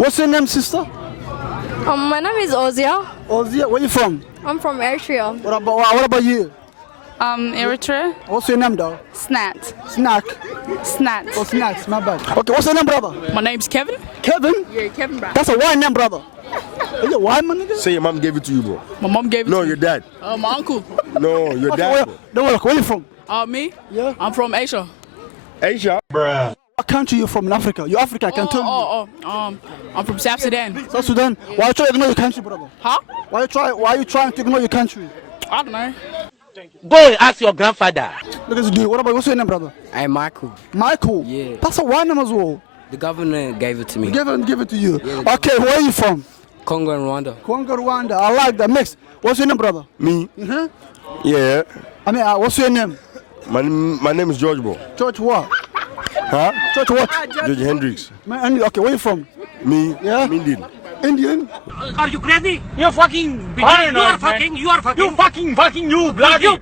What's your name, sister? My name is Ozia. Ozia, where you from? I'm from Eritrea. What about you? Eritrea. What's your name, though? Snat. Snack. Snat. Oh, snacks, my bad. Okay, what's your name, brother? My name's Kevin. Kevin? Yeah, Kevin, bro. That's a white name, brother. Is it white, my nigga? Say your mom gave it to you, bro. My mom gave it No, to me. your dad. My uncle. No, your dad. Where you from? Me? Yeah. I'm from Asia. Asia. What country you from in Africa? You're African, I can tell you. I'm from South Sudan. South Sudan? Why you trying to ignore your country, brother? Huh? Why you trying to ignore your country? I don't know. Go and ask your grandfather. Look at this dude. What's your name, brother? I'm Michael. Michael? Yeah. That's a white name as well. The governor gave it to me. Give it to you. Yeah, Okay, where are you from? Congo and Rwanda. Congo, Rwanda. I like that mix. What's your name, brother? Me? Mm-hmm. Yeah. I mean, what's your name? My name is George, bro. George what? Huh? George what? George Hendricks. Man, okay, where you from? Me? Yeah? I'm Indian. Indian? Are you crazy? You're fucking. You are fucking. You fucking. You bloody. You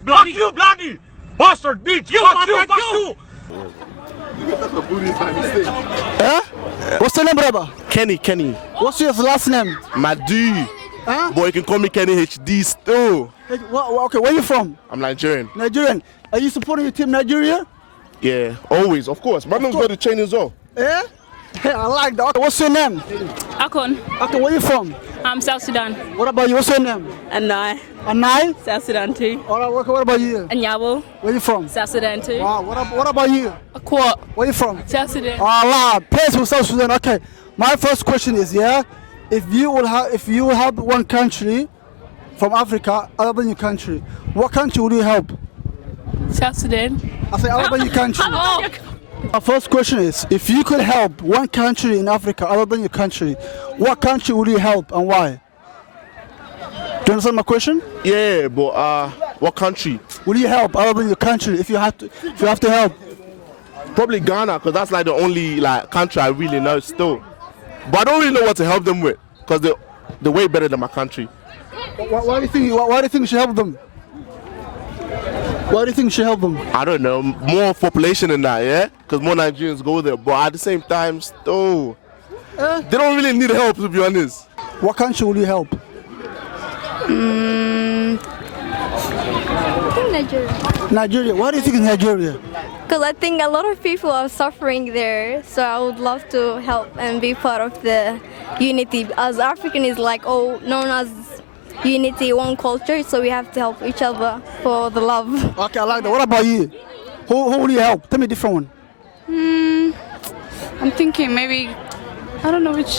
bloody. Bastard bitch. Fuck you. Yeah? What's your name, brother? Kenny. What's your last name? Madu. Huh? Boy, you can call me Kenny HD still. Hey, okay, where you from? I'm Nigerian. Nigerian. Are you supporting your team Nigeria? Yeah, always, of course. My name's got the chain as well. Yeah? Hey, I like that. Okay, what's your name? Akon. Okay, where you from? I'm South Sudan. What about you? What's your name? Anai. Anai? South Sudan too. All right, what about you? Anyabo. Where you from? South Sudan too. Wow, what about you? Akwa. Where you from? South Sudan. Allah, place from South Sudan. Okay, my first question is, yeah, if you will help one country from Africa other than your country, what country would you help? South Sudan. I say other than your country. My first question is, if you could help one country in Africa other than your country, what country would you help and why? Do you understand my question? Yeah, but what country? Would you help other than your country if you have to help? Probably Ghana, because that's like the only country I really know still. But I don't really know what to help them with, because they're way better than my country. Why do you think you should help them? Why do you think you should help them? I don't know, more population than that, yeah? Because more Nigerians go there, but at the same time, still, they don't really need help, to be honest. What country will you help? Nigeria. Nigeria. Why do you think it's Nigeria? Because I think a lot of people are suffering there, so I would love to help and be part of the unity. As African is like known as unity, one culture, so we have to help each other for the love. Okay, I like that. What about you? Who will you help? Tell me a different one. I'm thinking maybe, I don't know which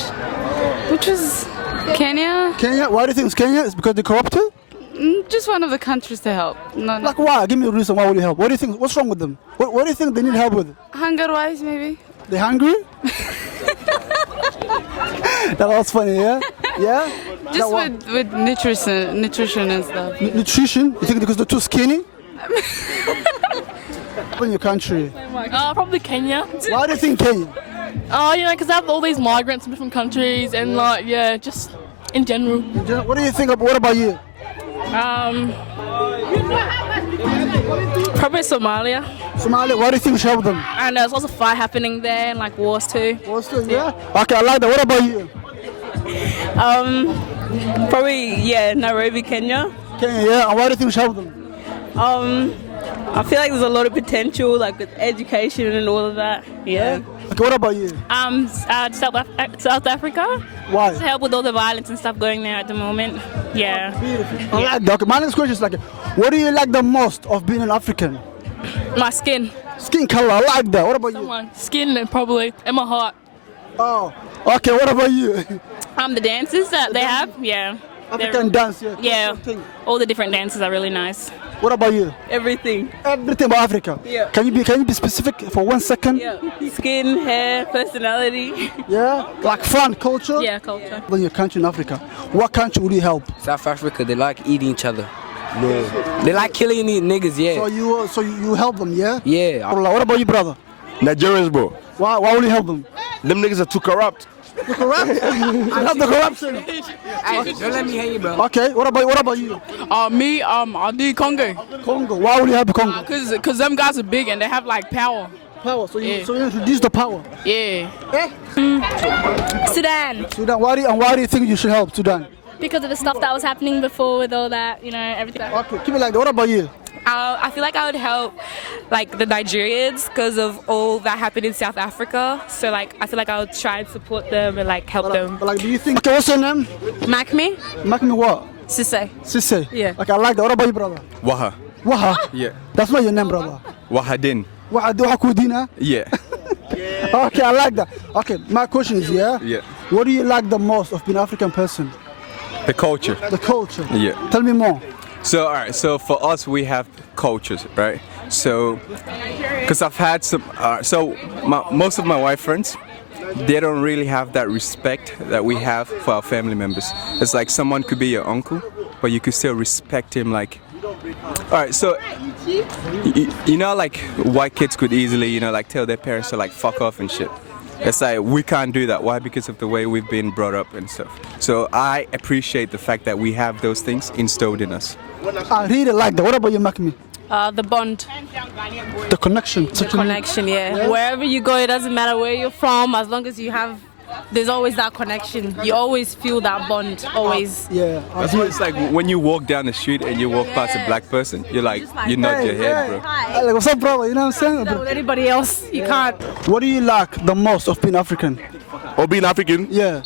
was Kenya. Kenya? Why do you think it's Kenya? It's because they're corrupted? Just one of the countries to help. No. Like why? Give me a reason why would you help. What do you think? What's wrong with them? What do you think they need help with? Hunger-wise, maybe. They hungry? That was funny, yeah? Yeah? Just with nutrition and stuff. Nutrition? You think because they're too skinny? In your country? Probably Kenya. Why do you think Kenya? Because they have all these migrants from different countries and just in general. What do you think? What about you? Probably Somalia. Somalia, why do you think we should help them? And there's lots of fire happening there and wars too. Wars too, yeah? Okay, I like that. What about you? Probably Nairobi, Kenya. Kenya, yeah. And why do you think we should help them? I feel like there's a lot of potential, with education and all of that. Yeah. Okay, what about you? South Africa. Why? To help with all the violence and stuff going there at the moment. Yeah. Beautiful. I like that. Okay, my next question is what do you like the most of being an African? My skin. Skin color, I like that. What about you? Skin probably, and my heart. Oh, okay, what about you? The dances that they have, yeah. African dance, yeah. Yeah, all the different dances are really nice. What about you? Everything. Everything about Africa? Yeah. Can you be specific for 1 second? Yeah. Skin, hair, personality. Yeah? Like fun, culture? Yeah, culture. In your country in Africa, what country would you help? South Africa, they like eating each other. No. They like killing these niggas, yeah. So you help them, yeah? Yeah. What about you, brother? Nigerians, bro. Why will you help them? Them niggas are too corrupt. Too corrupt? Help the corruption. Hey, don't let me hang you, bro. Okay, what about you? Me, I do Congo. Congo. Why would you help Congo? Cause them guys are big and they have power. Power. So you, Yeah. so you introduce the power. Yeah. Sudan. Sudan. Why do you think you should help Sudan? Because of the stuff that was happening before with all that, you know, everything. Okay, keep it like that. What about you? I feel like I would help like the Nigerians because of all that happened in South Africa. So like I feel like I would try and support them and like help them. But like, do you think? Okay, what's your name? Makme? Makme what? Sise. Sisse. Yeah. Okay, I like that. What about you, brother? Waha. Waha. Yeah. That's not your name, brother. Wahadin. Waha Kudina. Yeah. Okay, I like that. Okay, my question is, yeah. Yeah. What do you like the most of being an African person? The culture. The culture. Yeah. Tell me more. So, all right. So for us, we have cultures, right? So, because I've had some. Most of my white friends, they don't really have that respect that we have for our family members. It's like someone could be your uncle, but you could still respect him. Like, all right. So, you know, like white kids could easily, you know, like tell their parents to like fuck off and shit. It's like we can't do that. Why? Because of the way we've been brought up and stuff. So I appreciate the fact that we have those things instilled in us. I really like that. What about you, Makme? The bond. The connection. The connection, yeah. Wherever you go, it doesn't matter where you're from, as long as you have, there's always that connection. You always feel that bond, always. Yeah. That's why it's like when you walk down the street and you walk past a black person, you're like, you nod your head, bro. Hey, like, what's up, brother? You know what I'm saying? With anybody else, you can't. What do you like the most of being African? Or being African? Yeah.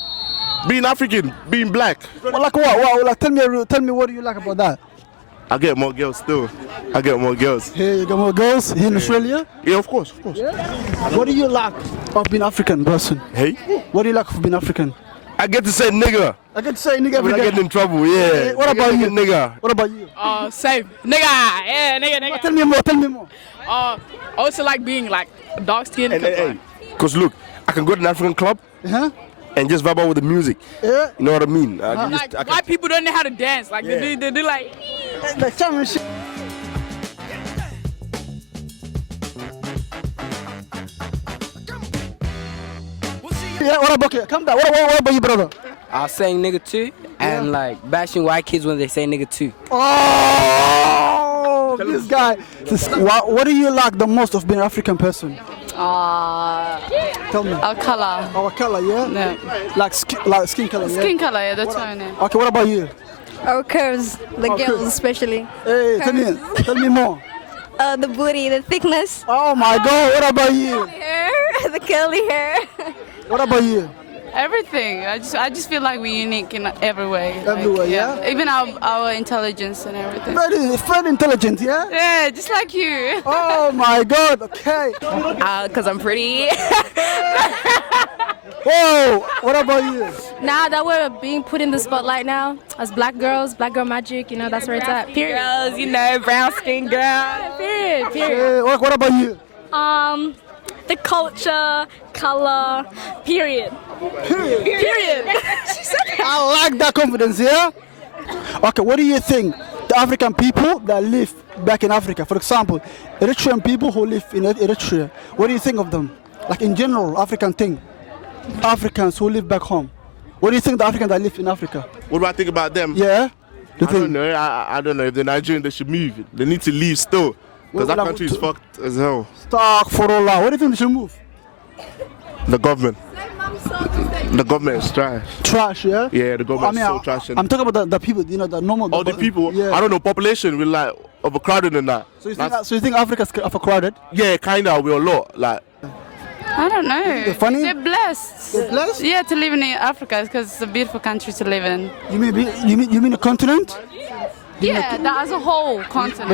Being African, being black. Well, like what? Like, tell me what do you like about that? I get more girls still. I get more girls. Here you got more girls here in Australia? Yeah, of course, of course. What do you like of being African person? Hey? What do you like of being African? I get to say nigga. I get to say nigga every When I day. get in trouble, yeah. Hey, what I about get you? Nigga. What about you? Same. Nigga. Yeah, nigga. Tell me more. Also like being like dark skinned. Hey. Because look, I can go to an African club Uh-huh. and just vibe out with the music. Yeah. You know what I mean? Like white people don't know how to dance. Like they do like. The championship. Yeah, what about you? Come down. What about you, brother? I was saying nigga too, and like bashing white kids when they say nigga too. Oh, this guy. What do you like the most of being an African person? Tell me. Our color. Our color, yeah? Yeah. Like skin color, yeah? Skin color, yeah, that's fine. Yeah. Okay, what about you? Our curves, the girls especially. Hey, tell me more. The booty, the thickness. Oh my God, what about you? Hair, the curly hair. What about you? Everything. I just feel like we're unique in every way. Everywhere, yeah? Even our intelligence and everything. Very intelligent, yeah? Yeah, just like you. Oh my God, okay. Because I'm pretty. Whoa, what about you? Now that we're being put in the spotlight now, as black girls, black girl magic, you know, that's where it's at. Period. Girls, you know, brown skin girl. Period. Hey, what about you? The culture, color, period. Period. I like that confidence, yeah? Okay, what do you think the African people that live back in Africa, for example, Eritrean people who live in Eritrea, what do you think of them? Like in general, African thing. Africans who live back home. What do you think the Africans that live in Africa? What do I think about them? Yeah? I don't know. I don't know. If they're Nigerian, they should move. They need to leave still. Because that country is fucked as hell. Astaghfirullah. What do you think they should move? The government. The government is trash. Trash, yeah? Yeah, the government is so trash. I'm talking about the people, you know, the normal. All the people. Yeah. I don't know. Population with like overcrowded and that. So you think Africa's overcrowded? Yeah, kinda. We're a lot. Like. I don't know. They're funny? They're blessed. They're blessed? Yeah, to live in Africa because it's a beautiful country to live in. You mean a continent? Yeah, that as a whole continent.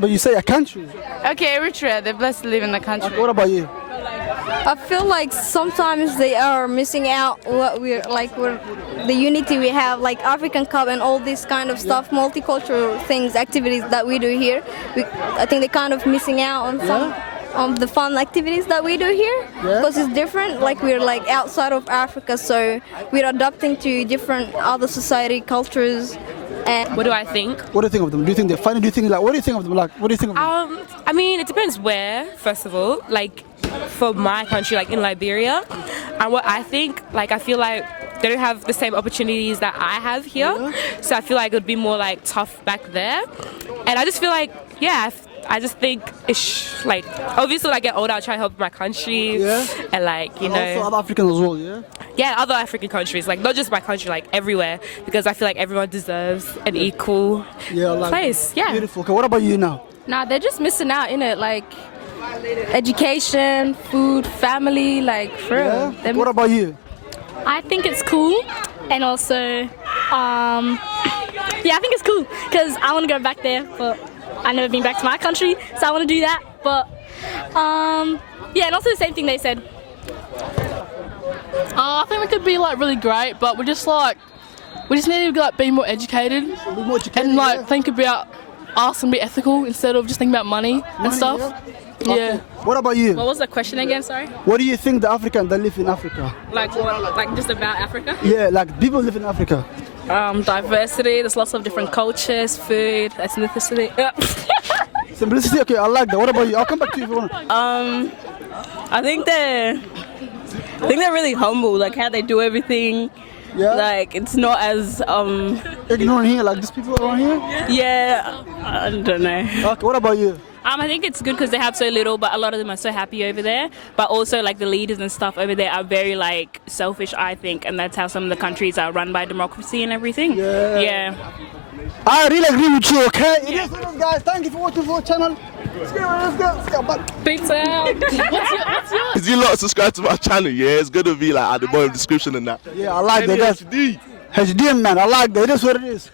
But you say a country. Okay, Eritrea, they're blessed to live in the country. Okay, what about you? I feel like sometimes they are missing out what we're the unity we have, like African Cup and all this kind of stuff, multicultural things, activities that we do here. I think they're kind of missing out on some of the fun activities that we do here because it's different. Like we're like outside of Africa, so we're adapting to different other society cultures. And What do I think? What do you think of them? Do you think they're funny? Do you think what do you think of them? Like, what do you think of them? I mean, it depends where, first of all. Like, for my country, like in Liberia, and what I think, like, I feel like they don't have the same opportunities that I have here. So I feel like it would be more like tough back there. And I just feel like, yeah, I just think it's like obviously when I get older I'll try to help my country and like you know Also other Africans as well, yeah? yeah, other African countries, like not just my country, like everywhere, because I feel like everyone deserves an equal place. Yeah. Beautiful. Okay, what about you now? Nah, they're just missing out in it, like education, food, family, like for real. What about you? I think it's cool, and also, yeah, I think it's cool because I want to go back there, but I've never been back to my country, so I want to do that. But yeah, and also the same thing they said. I think it could be like really great, but we just need to like be more educated, and like think about us and be ethical instead of just thinking about money and stuff. Yeah. What about you? What was the question again? Sorry. What do you think the Africans that live in Africa? Like what? Like just about Africa? Yeah, like people live in Africa. Diversity. There's lots of different cultures, food, ethnicity. Simplicity. Okay, I like that. What about you? I'll come back to you if you want. I think they're really humble, like how they do everything. Yeah. Like it's not as ignorant here, like these people around here. Yeah, I don't know. Okay, what about you? I think it's good because they have so little, but a lot of them are so happy over there. But also, like the leaders and stuff over there are very like selfish, I think, and that's how some of the countries are run by democracy and everything. Yeah. I really agree with you. Okay. It is what it is, guys. Thank you for watching for our channel. Let's go. Back. Pizza. What's yours? If you lot subscribe to my channel, yeah, it's gonna be like at the bottom description and that. Yeah, I like that. That's HD, man. I like that. It is what it is.